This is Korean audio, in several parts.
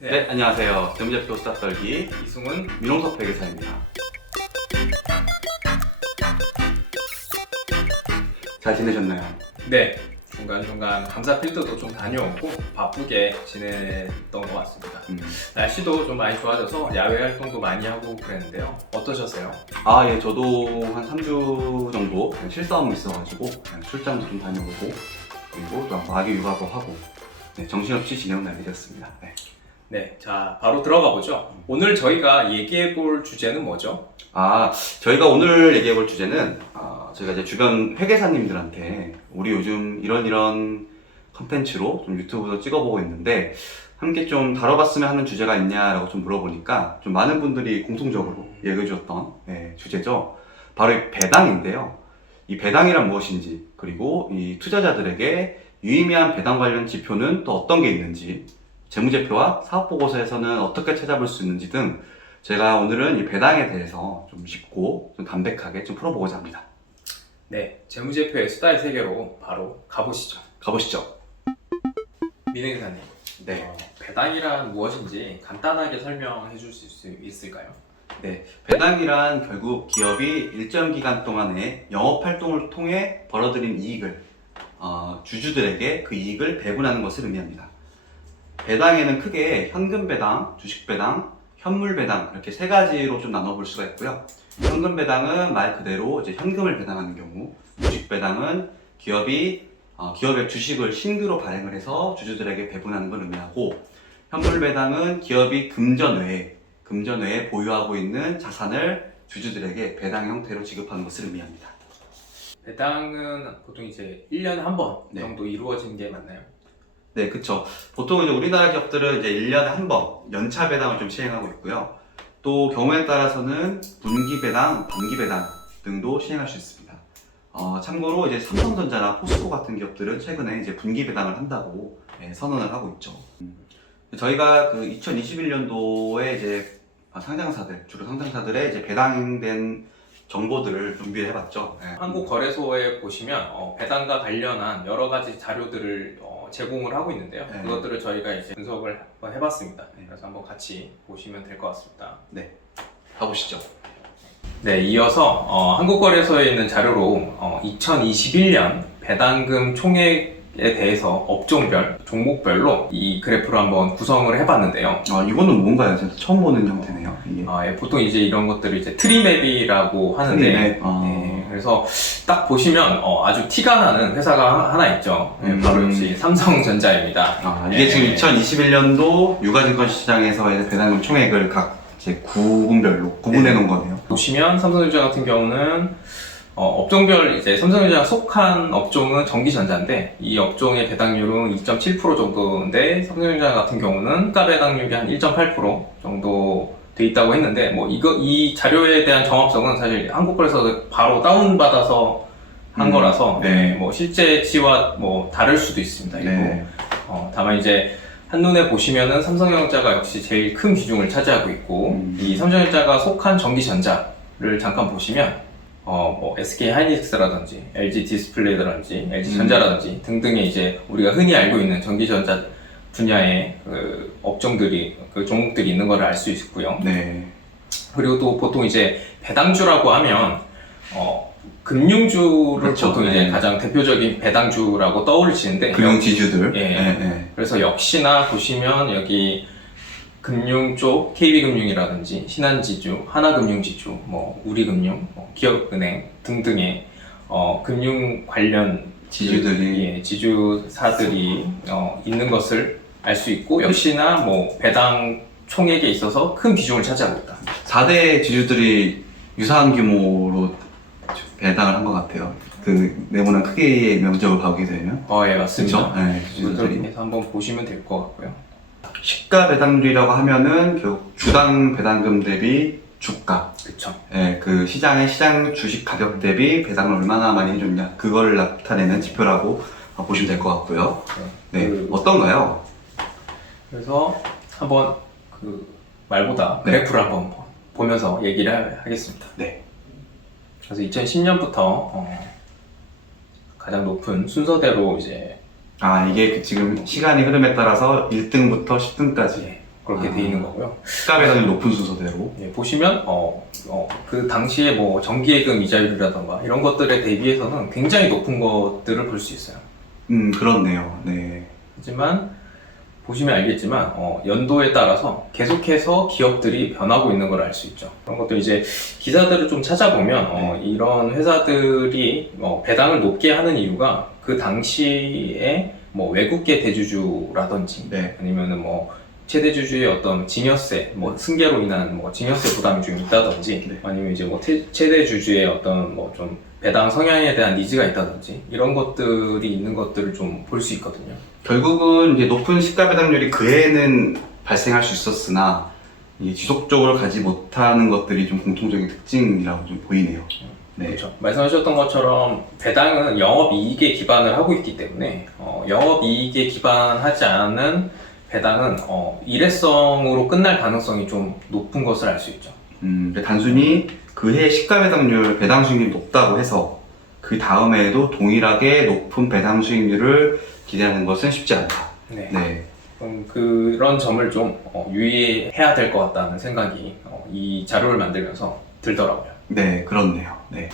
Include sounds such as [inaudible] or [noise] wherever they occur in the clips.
네, 안녕하세요. 재무제표 수다 떨기 이승훈 민홍석 회계사입니다. 잘 지내셨나요? 네 중간중간 감사 필드도 좀 다녀오고 바쁘게 지냈던 것 같습니다 음. 날씨도 좀 많이 좋아져서 야외 활동도 많이 하고 그랬는데요 어떠셨어요? 아, 예, 저도 한 3주 정도 실사업이 있어가지고 그냥 출장도 좀 다녀오고 그리고 또 아기 육아도 하고 네, 정신없이 지내온 날이었습니다. 네. 네, 자 바로 들어가 보죠 오늘 저희가 얘기해 볼 주제는 뭐죠? 아, 저희가 오늘 얘기해 볼 주제는 아, 저희가 이제 주변 회계사님들한테 우리 요즘 이런 이런 컨텐츠로 좀 유튜브도 찍어보고 있는데 함께 좀 다뤄봤으면 하는 주제가 있냐라고 좀 물어보니까 좀 많은 분들이 공통적으로 얘기해 주셨던 예, 주제죠. 바로 이 배당인데요. 이 배당이란 무엇인지 그리고 이 투자자들에게 유의미한 배당 관련 지표는 또 어떤 게 있는지 재무제표와 사업보고서에서는 어떻게 찾아볼 수 있는지 등 제가 오늘은 이 배당에 대해서 좀 쉽고 좀 담백하게 좀 풀어보고자 합니다. 네, 재무제표의 수다의 세계로 바로 가보시죠 가보시죠. 민행사님 네. 어, 배당이란 무엇인지 간단하게 설명해 줄 수 있을까요? 네. 배당이란 결국 기업이 일정 기간 동안에 영업 활동을 통해 벌어들인 이익을 어, 주주들에게 그 이익을 배분하는 것을 의미합니다. 배당에는 크게 현금 배당, 주식 배당, 현물 배당 이렇게 세 가지로 좀 나눠볼 수가 있고요. 현금 배당은 말 그대로 이제 현금을 배당하는 경우, 주식 배당은 기업이 어, 기업의 주식을 신규로 발행을 해서 주주들에게 배분하는 걸 의미하고, 현물 배당은 기업이 금전 외에 금전 외에 보유하고 있는 자산을 주주들에게 배당 형태로 지급하는 것을 의미합니다. 배당은 보통 이제 1년에 한번 네. 정도 이루어지는 게 맞나요? 네, 그쵸. 보통 이제 우리나라 기업들은 이제 1년에 한 번 연차 배당을 좀 시행하고 있고요. 또 경우에 따라서는 분기 배당, 반기 배당 등도 시행할 수 있습니다. 어, 참고로 이제 삼성전자나 포스코 같은 기업들은 최근에 이제 분기 배당을 한다고 예, 선언을 하고 있죠. 음. 저희가 그 2021년도에 이제 상장사들, 주로 상장사들의 이제 배당된 정보들을 준비를 해봤죠. 예. 한국거래소에 보시면 어, 배당과 관련한 여러 가지 자료들을 어, 제공을 하고 있는데요. 네. 그것들을 저희가 이제 분석을 한번 해봤습니다. 네. 그래서 한번 같이 보시면 될 것 같습니다. 가보시죠. 네, 이어서 어, 한국거래소에 있는 자료로 어, 2021년 배당금 총액에 대해서 업종별, 종목별로 이 그래프를 한번 구성을 해봤는데요. 아, 이거는 뭔가요? 제가 처음 보는 형태네요. 이게. 아, 예, 보통 이제 이런 것들을 이제 트리맵이라고 하는데 트리맵, 아. 네, 그래서 딱 보시면 어, 아주 티가 나는 회사가 하- 하나 있죠. 네, 음. 바로 역시 삼성전자입니다. 아, 이게 네. 지금 2021년도 유가증권 시장에서의 배당금 총액을 각 이제 구분별로 구분해 놓은 거네요. 보시면 삼성전자 같은 경우는 어, 업종별 이제 삼성전자가 속한 업종은 전기전자인데 이 업종의 배당률은 2.7% 정도인데 삼성전자 같은 경우는 가 배당률이 한 1.8% 정도 돼 있다고 했는데 뭐 이거 이 자료에 대한 정확성은 사실 한국 거래소 바로 다운 받아서 한 음, 거라서 네. 네, 뭐 실제치와 뭐 다를 수도 있습니다. 네. 어, 다만 이제 한눈에 보시면은 삼성전자가 역시 제일 큰 비중을 차지하고 있고 음. 이 삼성전자가 속한 전기전자를 잠깐 보시면 어, 뭐 SK 하이닉스라든지 LG 디스플레이라든지 LG 전자라든지 등등의 이제 우리가 흔히 알고 있는 전기전자 분야의 그 업종들이 그 종목들이 있는 것을 알수 있고요. 네. 그리고 또 보통 이제 배당주라고 하면 어, 금융주를 그렇죠. 보통 이제 네. 가장 대표적인 배당주라고 떠올리시는데 금융 지주들. 예. 네, 네. 그래서 역시나 보시면 여기 금융 쪽 KB금융이라든지 신한지주, 하나금융지주, 뭐 우리금융, 뭐 기업은행 등등의 어, 금융 관련 지주들이. 예, 지주사들이 어, 있는 것을 알 수 있고 역시나 뭐 배당 총액에 있어서 큰 비중을 차지하고 있다. 4대 지주들이 유사한 규모로 배당을 한 것 같아요. 그 네모난 크기의 면적을 봐게 되면. 어, 예, 맞습니다. 그렇죠? 네, 지주들이. 해서 한번 보시면 될 것 같고요. 시가 배당률이라고 하면은 결국 주당 배당금 대비 주가. 그렇죠. 예, 그 시장의 시장 주식 가격 대비 배당을 얼마나 많이 해줬냐 그걸 나타내는 지표라고 어, 보시면 될 것 같고요. 네, 그- 어떤가요? 그래서 한번 그 말보다 네. 그래프를 한번 보면서 얘기를 하- 하겠습니다. 네. 그래서 2010년부터 가장 높은 순서대로 이제 아 이게 그 지금 시간이 흐름에 따라서 1등부터 10등까지 예, 그렇게 돼 있는 거고요. 시가 배당률 높은 순서대로. 예, 보시면 어, 어, 그 당시에 뭐 정기예금 이자율이라던가 이런 것들에 대비해서는 굉장히 높은 것들을 볼 수 있어요. 음, 그렇네요. 네. 하지만 보시면 알겠지만 어, 연도에 따라서 계속해서 기업들이 변하고 있는 걸 알 수 있죠. 그런 것도 이제 기사들을 좀 찾아보면 어, 이런 회사들이 뭐 배당을 높게 하는 이유가 그 당시에 뭐 외국계 대주주라든지 네. 아니면은 뭐 최대 주주의 어떤 증여세, 뭐 승계로 인한 뭐 증여세 부담이 좀 있다든지 네. 아니면 이제 뭐 태- 최대 주주의 어떤 뭐 좀 배당 성향에 대한 니즈가 있다든지 이런 것들이 있는 것들을 좀 볼 수 있거든요. 결국은 이제 높은 시가 배당률이 그 해에는 발생할 수 있었으나 지속적으로 가지 못하는 것들이 좀 공통적인 특징이라고 좀 보이네요. 네. 그렇죠. 말씀하셨던 것처럼 배당은 영업이익에 기반을 하고 있기 때문에 어, 영업이익에 기반하지 않은 배당은 어, 일회성으로 끝날 가능성이 좀 높은 것을 알 수 있죠. 음, 근데 단순히 그해 시가 배당률, 배당 수익률이 높다고 해서 그 다음에도 동일하게 높은 배당 수익률을 기대하는 것은 쉽지 않다. 네. 네. 음, 그런 점을 좀 어, 유의해야 될 것 같다는 생각이 어, 이 자료를 만들면서 들더라고요. 네, 그렇네요. 네.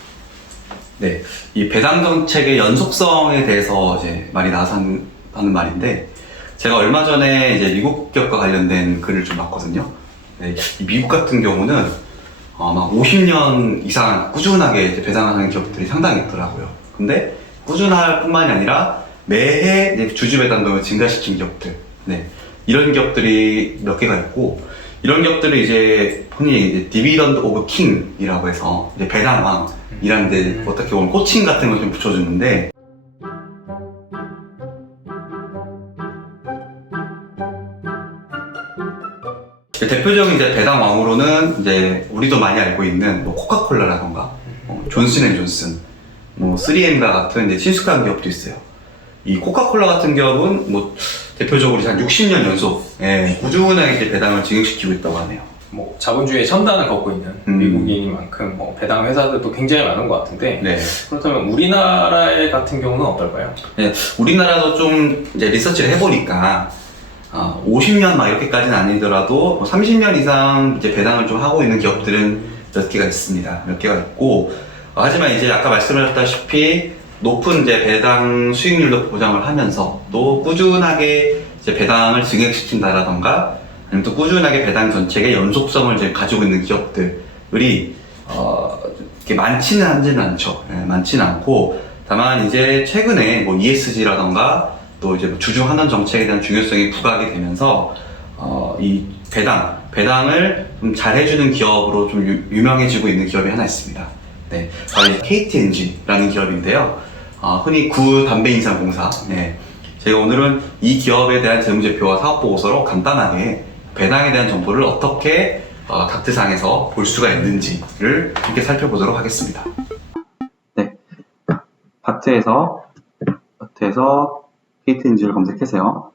네. 이 배당 정책의 연속성에 대해서 이제 말이 나와서 하는, 말인데, 제가 얼마 전에 이제 미국 기업과 관련된 글을 좀 봤거든요. 네, 이 미국 같은 경우는 아마 50년 이상 꾸준하게 배당하는 기업들이 상당히 있더라고요. 근데 꾸준할 뿐만이 아니라 매해 주주 배당금을 증가시킨 기업들. 네. 이런 기업들이 몇 개가 있고, 이런 기업들을 이제 흔히 이제 디비던드 오브 킹이라고 해서 이제 배당왕이라는 이제 음. 어떻게 보면 호칭 같은 걸 좀 붙여주는데 대표적인 이제 배당왕으로는 이제 우리도 많이 알고 있는 뭐 코카콜라라던가 뭐 존슨앤존슨, 뭐 3M과 같은 이제 친숙한 기업도 있어요. 이 코카콜라 같은 기업은 뭐 대표적으로 한 60년 연속 예, 꾸준하게 이제 배당을 진행시키고 있다고 하네요. 뭐 자본주의의 첨단을 걷고 있는 음. 미국인만큼 뭐 배당 회사들도 굉장히 많은 것 같은데 네. 그렇다면 우리나라의 같은 경우는 어떨까요? 우리나라도 좀 이제 리서치를 해보니까 어, 50년 막 이렇게까지는 아니더라도 뭐 30년 이상 이제 배당을 좀 하고 있는 기업들은 몇 개가 있습니다. 몇 개가 있고 어, 하지만 이제 아까 말씀하셨다시피 높은 이제 배당 수익률도 보장을 하면서 또 꾸준하게 이제 배당을 증액시킨다라던가 아니면 또 꾸준하게 배당 정책의 연속성을 이제 가지고 있는 기업들이 어, 이렇게 많지는 않지는 않죠. 예, 많지는 않고 다만 이제 최근에 뭐 ESG라던가 또 이제 뭐 주주 환원 정책에 대한 중요성이 부각이 되면서 어, 이 배당 배당을 좀 잘해주는 기업으로 좀 유, 명해지고 있는 기업이 하나 있습니다. 네, 바로 이 KTNG라는 기업인데요. 어, 흔히 구 담배인상공사. 네, 제가 오늘은 이 기업에 대한 재무제표와 사업보고서로 간단하게 배당에 대한 정보를 어떻게 어, 다트상에서 볼 수가 있는지를 함께 살펴보도록 하겠습니다. 네, 다트에서 다트에서 KTNG를 검색해서요.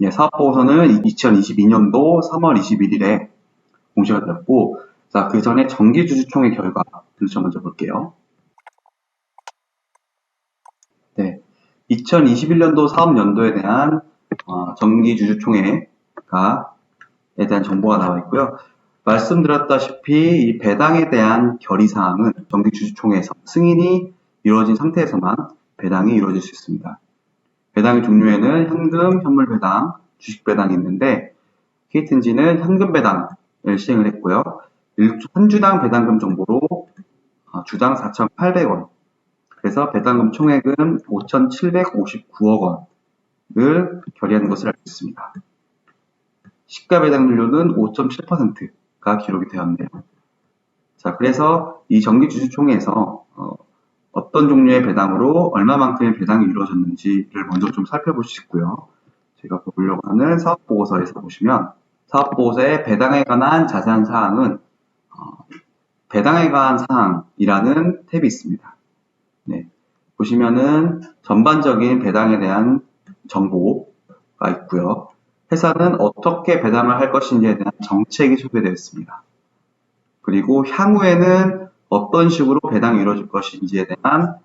예, 사업보고서는 2022년도 3월 21일에 공시가 되었고, 자, 그 전에 정기주주총회 결과 좀 먼저 볼게요. 네, 2021년도 사업연도에 대한 어, 정기주주총회가 에 대한 정보가 나와 있고요. 말씀드렸다시피 이 배당에 대한 결의사항은 정기주주총회에서 승인이 이루어진 상태에서만 배당이 이루어질 수 있습니다. 배당의 종류에는 현금, 현물 배당, 주식 배당이 있는데 KTNG는 현금 배당을 시행을 했고요. 일- 한 주당 배당금 정보로 어, 주당 4,800원 그래서 배당금 총액은 5,759억 원을 결의하는 것을 알고 있습니다. 시가 배당률은 5.7%가 기록이 되었네요. 자, 그래서 이 정기 주주총회에서 어, 어떤 종류의 배당으로 얼마만큼의 배당이 이루어졌는지를 먼저 좀 있고요. 제가 보려고 하는 사업보고서에서 보시면 사업보고서의 배당에 관한 자세한 사항은 어, 배당에 관한 사항이라는 탭이 있습니다. 네, 보시면은 전반적인 배당에 대한 정보가 있고요. 회사는 어떻게 배당을 할 것인지에 대한 정책이 소개되어 있습니다. 그리고 향후에는 어떤 식으로 배당이 이루어질 것인지에 대한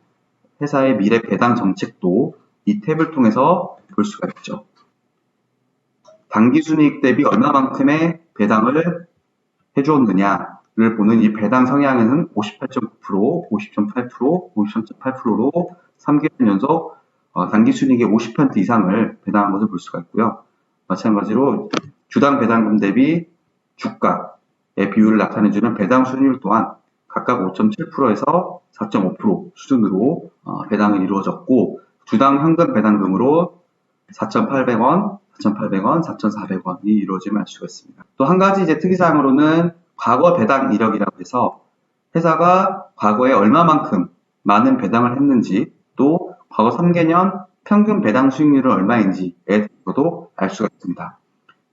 회사의 미래 배당 정책도 이 탭을 통해서 볼 수가 있죠. 당기순이익 대비 얼마만큼의 배당을 해주었느냐 를 보는 이 배당 성향에는 58.9%, 50.8%, 53.8%로 3개월 연속 어, 당기순이익의 50% 이상을 배당한 것을 볼 수가 있고요. 마찬가지로 주당 배당금 대비 주가의 비율을 나타내주는 배당 수익률 또한 각각 5.7%에서 4.5% 수준으로 어, 배당이 이루어졌고 주당 현금 배당금으로 4,800원, 4,800원, 4,400원이 이루어짐을 알 수가 있습니다. 또 한 가지 이제 특이사항으로는 과거 배당 이력이라고 해서 회사가 과거에 얼마만큼 많은 배당을 했는지 또 과거 3개년 평균 배당 수익률은 얼마인지에 대해서도 알 수가 있습니다.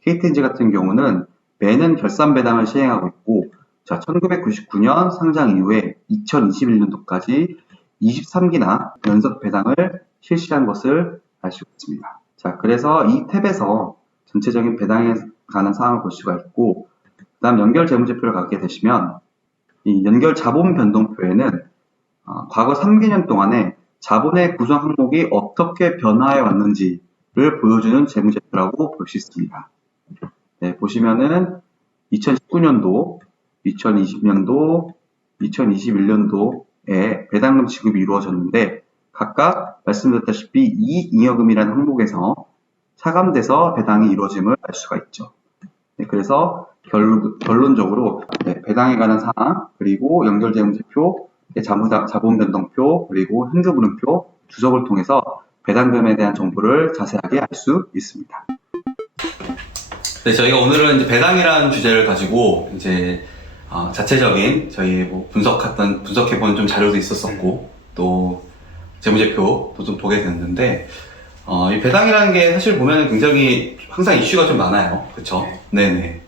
KTNG 같은 경우는 매년 결산 배당을 시행하고 있고 자, 1999년 상장 이후에 2021년도까지 23기나 연속 배당을 실시한 것을 알 수가 있습니다. 자, 그래서 이 탭에서 전체적인 배당에 관한 사항을 볼 수가 있고, 그 다음 연결 재무제표를 갖게 되시면, 이 연결 자본 변동표에는 어, 과거 3개년 동안에 자본의 구성 항목이 어떻게 변화해 왔는지를 보여주는 재무제표라고 볼 수 있습니다. 네, 보시면은 2019년도, 2020년도, 2021년도에 배당금 지급이 이루어졌는데 각각 말씀드렸다시피 이잉여금이라는 항목에서 차감돼서 배당이 이루어짐을 알 수가 있죠. 네, 그래서 결, 결론 적으로 네, 배당에 관한 사항 그리고 연결재무제표, 네, 자본변동표 그리고 현금흐름표 주석을 통해서 배당금에 대한 정보를 자세하게 알 수 있습니다. 네, 저희가 오늘은 이제 배당이라는 주제를 가지고 이제 어, 자체적인 저희 뭐 분석했던 분석해본 좀 자료도 있었었고 또 재무제표도 좀 보게 됐는데 어, 이 배당이라는 게 사실 보면 굉장히 항상 이슈가 좀 많아요, 그렇죠? 네, 네.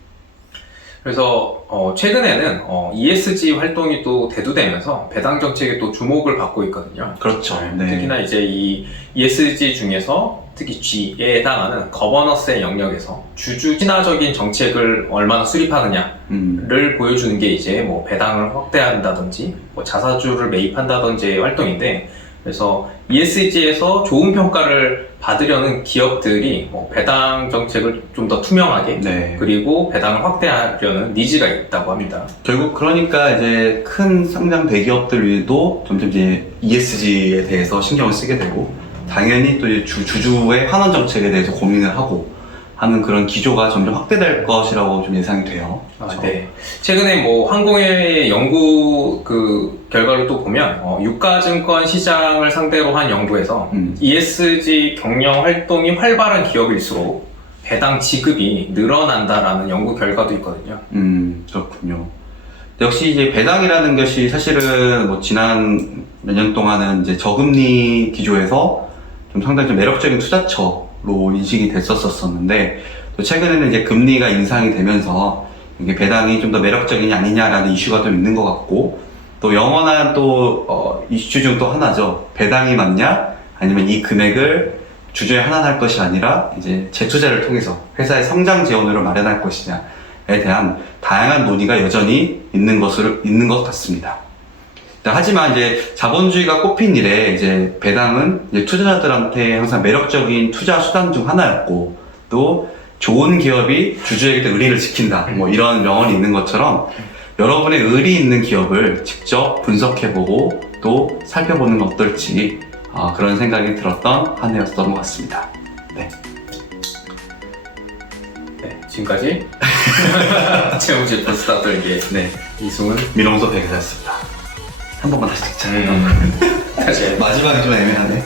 그래서 어, 최근에는 어, ESG 활동이 또 대두되면서 배당 정책에 또 주목을 받고 있거든요. 그렇죠. 네. 특히나 이제 이 ESG 중에서 특히 G에 해당하는 거버넌스의 영역에서 주주 친화적인 정책을 얼마나 수립하느냐를 음, 보여주는 게 이제 뭐 배당을 확대한다든지 뭐 자사주를 매입한다든지의 활동인데 그래서 ESG에서 좋은 평가를 받으려는 기업들이 뭐 배당 정책을 좀 더 투명하게 네. 그리고 배당을 확대하려는 니즈가 있다고 합니다. 결국 그러니까 이제 큰 상장 대기업들도 점점 이제 ESG에 대해서 신경을 쓰게 되고 당연히 또 이제 주, 주주의 환원 정책에 대해서 고민을 하고 하는 그런 기조가 점점 확대될 것이라고 좀 예상이 돼요. 아, 그렇죠? 네. 최근에 뭐 항공의 연구 그 결과를 또 보면 어, 유가증권 시장을 상대로 한 연구에서 음, ESG 경영 활동이 활발한 기업일수록 배당 지급이 늘어난다라는 연구 결과도 있거든요. 음, 그렇군요. 역시 이제 배당이라는 것이 사실은 뭐 지난 몇 년 동안은 이제 저금리 기조에서 좀 상당히 좀 매력적인 투자처 로 인식이 됐었었는데 또 최근에는 이제 금리가 인상이 되면서 이게 배당이 좀 더 매력적이냐 아니냐라는 이슈가 좀 있는 것 같고 또 영원한 또 어, 이슈 중 또 하나죠. 배당이 맞냐 아니면 이 금액을 주주에 환원할 것이 아니라 이제 재투자를 통해서 회사의 성장 지원으로 마련할 것이냐에 대한 다양한 논의가 여전히 있는 것을 있는 것 같습니다. 네, 하지만 이제 자본주의가 꼽힌 이래 이제 배당은 이제 투자자들한테 항상 매력적인 투자 수단 중 하나였고 또 좋은 기업이 주주에게 의리를 지킨다 뭐 이런 명언이 있는 것처럼 여러분의 의리 있는 기업을 직접 분석해보고 또 살펴보는 건 어떨지 어, 그런 생각이 들었던 한 해였던 것 같습니다. 네. 네, 지금까지 [laughs] 재무제표 스타트에게 네. 이승훈 민홍소 백이사였습니다. 한 번만 다시 듣자. 음. [laughs] 다시 마지막이 좀 애매하네.